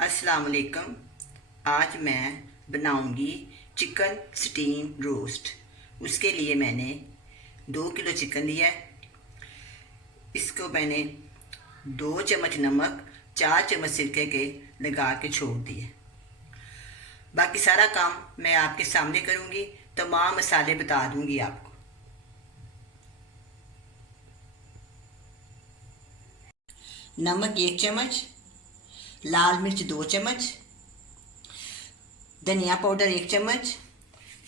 अस्सलाम वालेकुम। आज मैं बनाऊंगी चिकन स्टीम रोस्ट। उसके लिए मैंने 2 किलो चिकन लिया है। इसको मैंने 2 चम्मच नमक, 4 चम्मच सिरके के लगा के छोड़ दिए। बाकी सारा काम मैं आपके सामने करूंगी। तमाम मसाले बता दूंगी आपको। नमक 1 चम्मच, लाल मिर्च 2 चम्मच, धनिया पाउडर 1 चम्मच,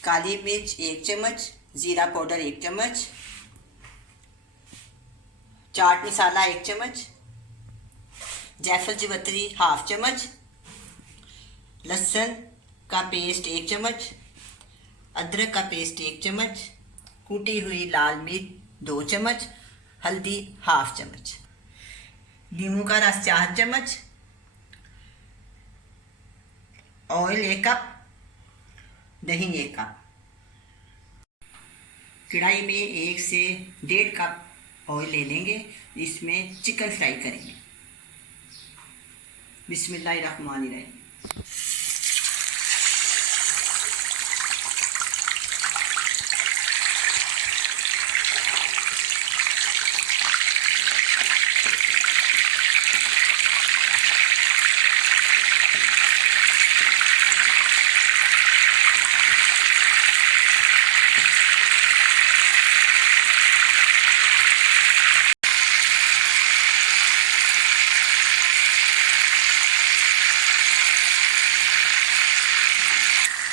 काली मिर्च 1 चम्मच, ज़ीरा पाउडर 1 चम्मच, चाट मसाला 1 चम्मच, जायफल जावित्री हाफ चम्मच, लहसुन का पेस्ट 1 चम्मच, अदरक का पेस्ट 1 चम्मच, कूटी हुई लाल मिर्च 2 चम्मच, हल्दी हाफ चम्मच, नींबू का रस 4 चम्मच, ऑयल 1 कप, दही 1 कप। कढ़ाई में 1 से 1.5 कप ऑयल ले लेंगे। इसमें चिकन फ्राई करेंगे। बिस्मिल्लाहिर्रहमानिर्रहीम।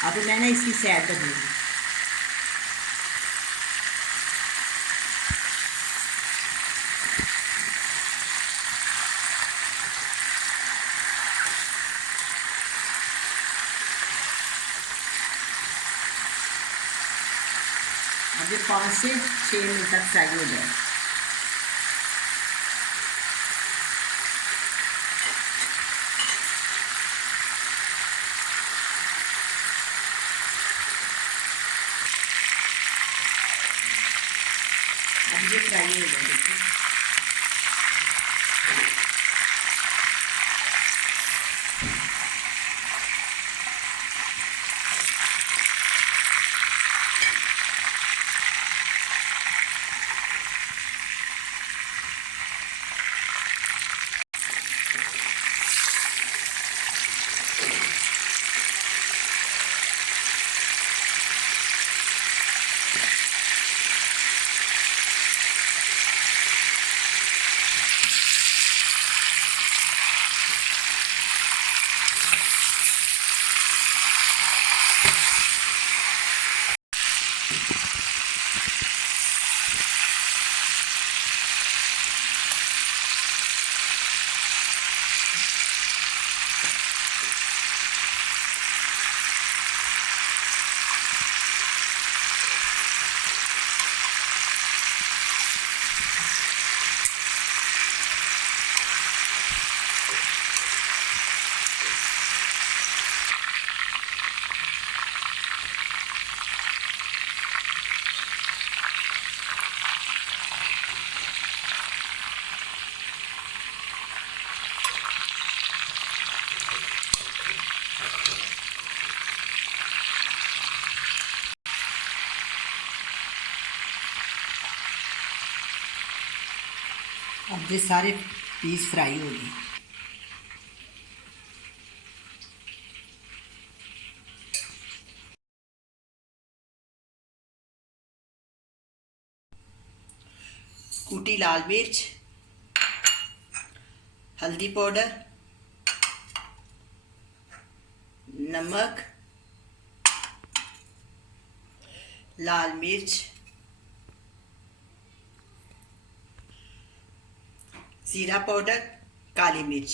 अब मैं इसकी सैर कर दूँगी। अब ये 5 से 6 मिनट तक फ्राई हो जाए। अब ये फ्राई हो जाए। देखिए अब ये सारे पीस फ्राई हो गए। कूटी लाल मिर्च, हल्दी पाउडर, नमक, लाल मिर्च, ज़ीरा पाउडर, काली मिर्च,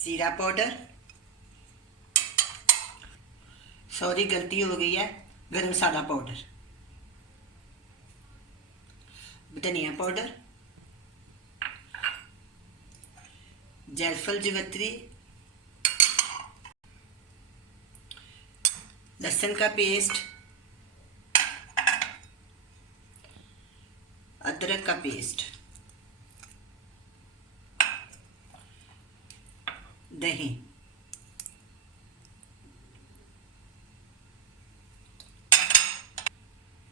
ज़ीरा पाउडर, सॉरी गलती हो गई है, गरम मसाला पाउडर, धनिया पाउडर, जायफल जावित्री, लहसुन का पेस्ट, अदरक का पेस्ट। दही,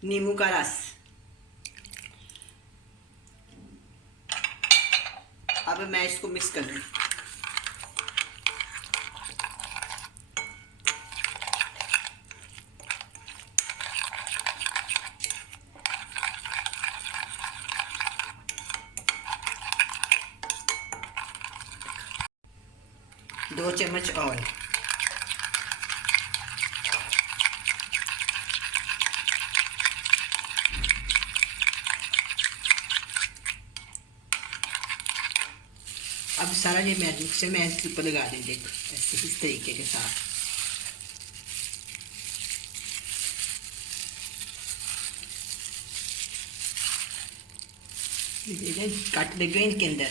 नींबू का रस। अब मैं इसको मिक्स कर लूँ। दो चम्मच ऑयल, अब सारा ये मैं मिक्सचर में इसके ऊपर लगा देंगे ऐसे इस तरीके के साथ। कट लगे इनके अंदर।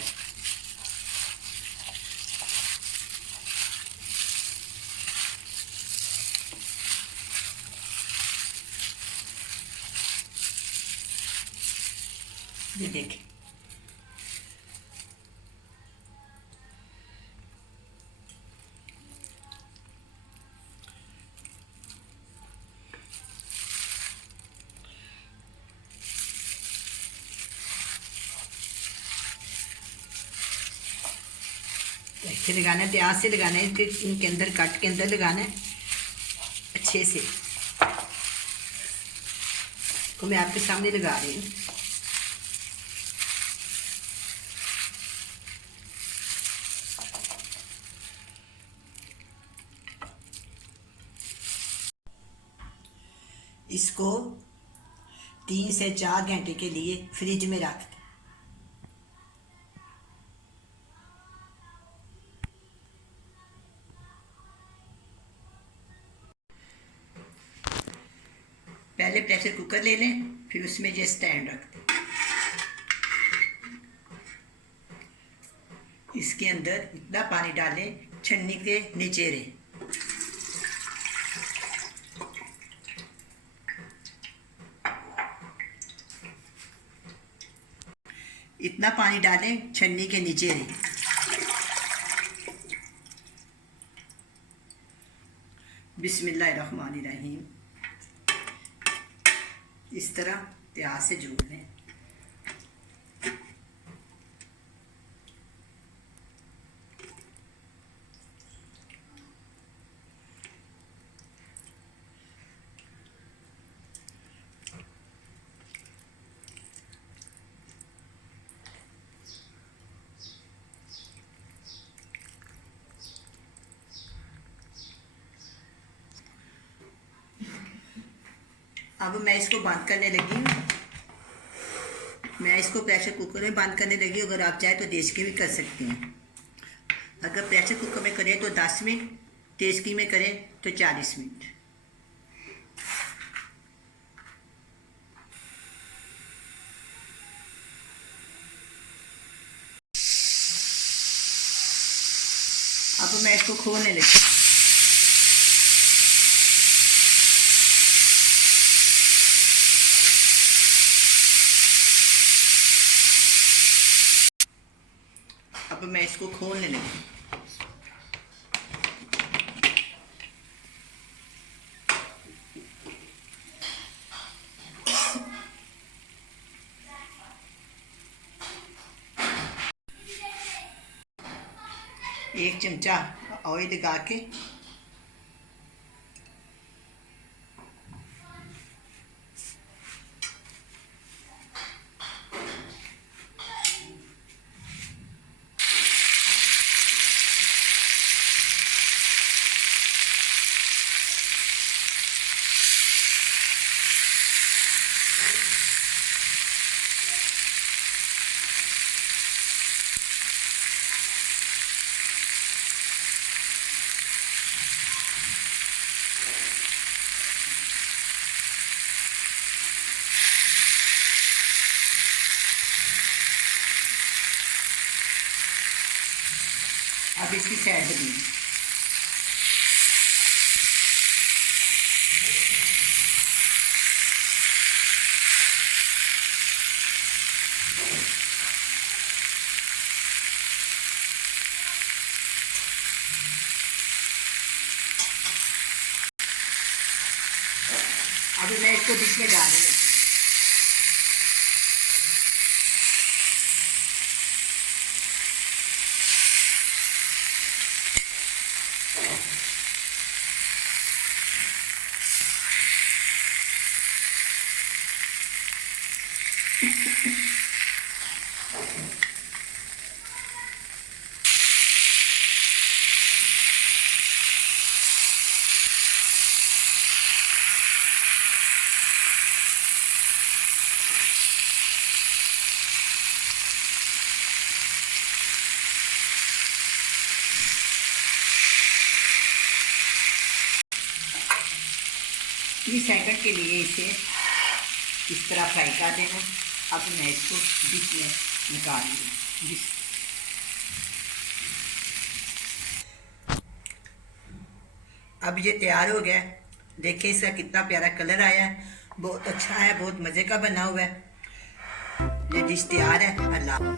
ये देखें, ऐसे लगाना है, प्याज से लगाना है, इनके अंदर कट के अंदर लगाना है अच्छे से। तो मैं आपके सामने लगा रही हूँ। इसको 3 से 4 घंटे के लिए फ्रिज में रख दें। पहले प्रेशर कुकर ले लें, फिर उसमें ये स्टैंड रख दें। इसके अंदर इतना पानी डालें छन्नी के नीचे रहे। इतना पानी डालें छन्नी के नीचे रहे। बिस्मिल्लाहिर्रहमानिर्रहीम। इस तरह प्याज से जोड़ लें। अब मैं इसको बंद करने लगी हूँ। मैं इसको प्रेशर कुकर में बंद करने लगी हूँ। अगर आप चाहें तो देसी घी में कर सकते हैं। अगर प्रेशर कुकर में करें तो 10 मिनट, तेज घी में करें तो 40 मिनट। अब मैं इसको खोलने लगी। अब मैं इसको खोलने लगी। एक चमचा ऑयल लगा के अब इसकी साइड दी। अभी मैं इसको डिश में डाल रही हूँ। तीस सेकंड के लिए इसे इस तरह फ्राई कर देना। अब मैं इसको डिश में निकाल लूँ। अब ये तैयार हो गया। देखिए इसका कितना प्यारा कलर आया है, बहुत अच्छा है, बहुत मज़े का बना हुआ है। ये डिश तैयार है। अल्लाह।